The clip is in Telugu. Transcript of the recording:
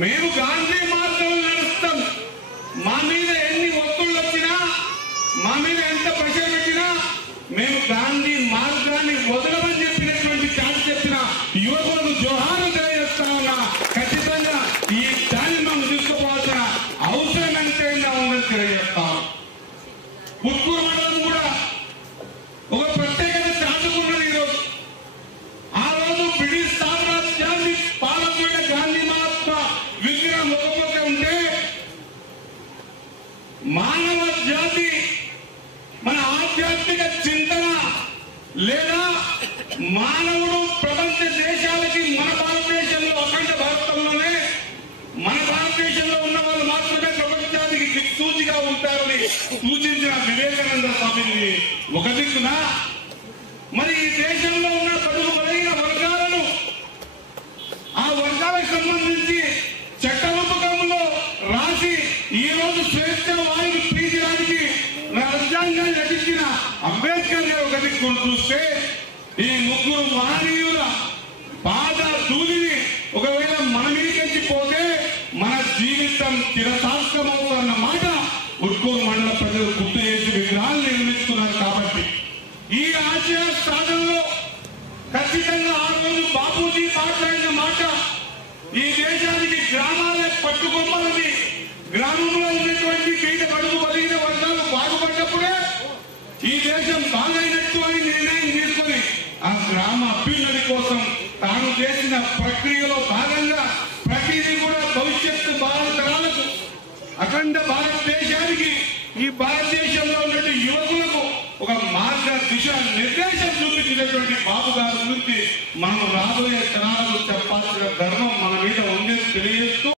మేము గాంధీ మార్గంలో నడుస్తాం. మా మీద ఎన్ని ఒత్తిళ్ళు వచ్చినా, మా మీద ఎంత ప్రెషర్ పెట్టినా మేము గాంధీ మార్గాన్ని వదలమని చెప్పినటువంటి ఛాన్స్ చెప్పిన యువకులకు జోహారు తెలియజేస్తా ఉన్నా. ఖచ్చితంగా ఈ దాన్ని మనం తీసుకోవాల్సిన అవసరం ఎంతైనా ఉందని తెలియజేస్తాం. పుత్తూరు మండలం కూడా ఒక ప్రత్యేకత చాటుకున్నది. ఈరోజు ఆ రోజు బ్రిటిష్ సామ్రాజ్యాన్ని పాలకున్న గాంధీ మహాత్మా విగ్రహం ఒక్కొక్క ఉంటే మానవ జాతి మన ఆధ్యాత్మిక చింతన లేదా మానవుడు ప్రపంచ దేశాలకి మన భారతదేశంలో అఖండ భారతంలోనే మన భారతదేశంలో ఉన్న వాళ్ళు మాత్రమే ప్రపంచానికి దిక్సూచిగా ఉంటారని సూచించిన వివేకానంద స్వామిని ఒక దిక్కున, మరి ఈ దేశంలో ఉన్న పదులు బలైన వర్గాలను ఆ వర్గాలకు సంబంధించి చట్టరూపకంలో రాసి ఈ రోజు స్వేచ్ఛ వాయువు పీల్చడానికి రాజ్యాంగాన్ని రచించిన అంబేద్కర్ గారు ఒక దిక్కును చూస్తే, ఈ ముగ్గురు మహనీయుల పాద ధూళిని ఒకవేళ మన మీదకి పోతే మన జీవితం చిరశాశ్వతమవుతున్న మాట ఉట్కూరు మండల ప్రజలు గుర్తు చేసి విగ్రహాలు నిర్మిస్తున్నారు. కాబట్టి ఈ ఆశయ సాధనలో ఖచ్చితంగా ఆ రోజు బాపూజీ మాట్లాడిన మాట ఈ దేశానికి గ్రామాలే పట్టుకోవాలని, గ్రామంలో ఉన్నటువంటి పేద బడుగు బలిగిన వర్గాలు బాగుపడ్డప్పుడే ఈ దేశం బాగైనట్టు అని నిర్ణయం తీసుకుని ఆ గ్రామ అభ్యున్నతి కోసం తాను చేసిన ప్రక్రియలో భాగంగా ప్రతిదీ కూడా భవిష్యత్తు భారతరాలకు అఖండ భారతదేశానికి ఈ భారతదేశంలో ఉన్నటువంటి యువకులకు ఒక మార్గ దిశ నిర్దేశం చూపించినటువంటి బాబు గారి గురించి మనం రాబోయే తరాలకు చెప్పాల్సిన ధర్మం మన మీద ఉందని తెలియజేస్తూ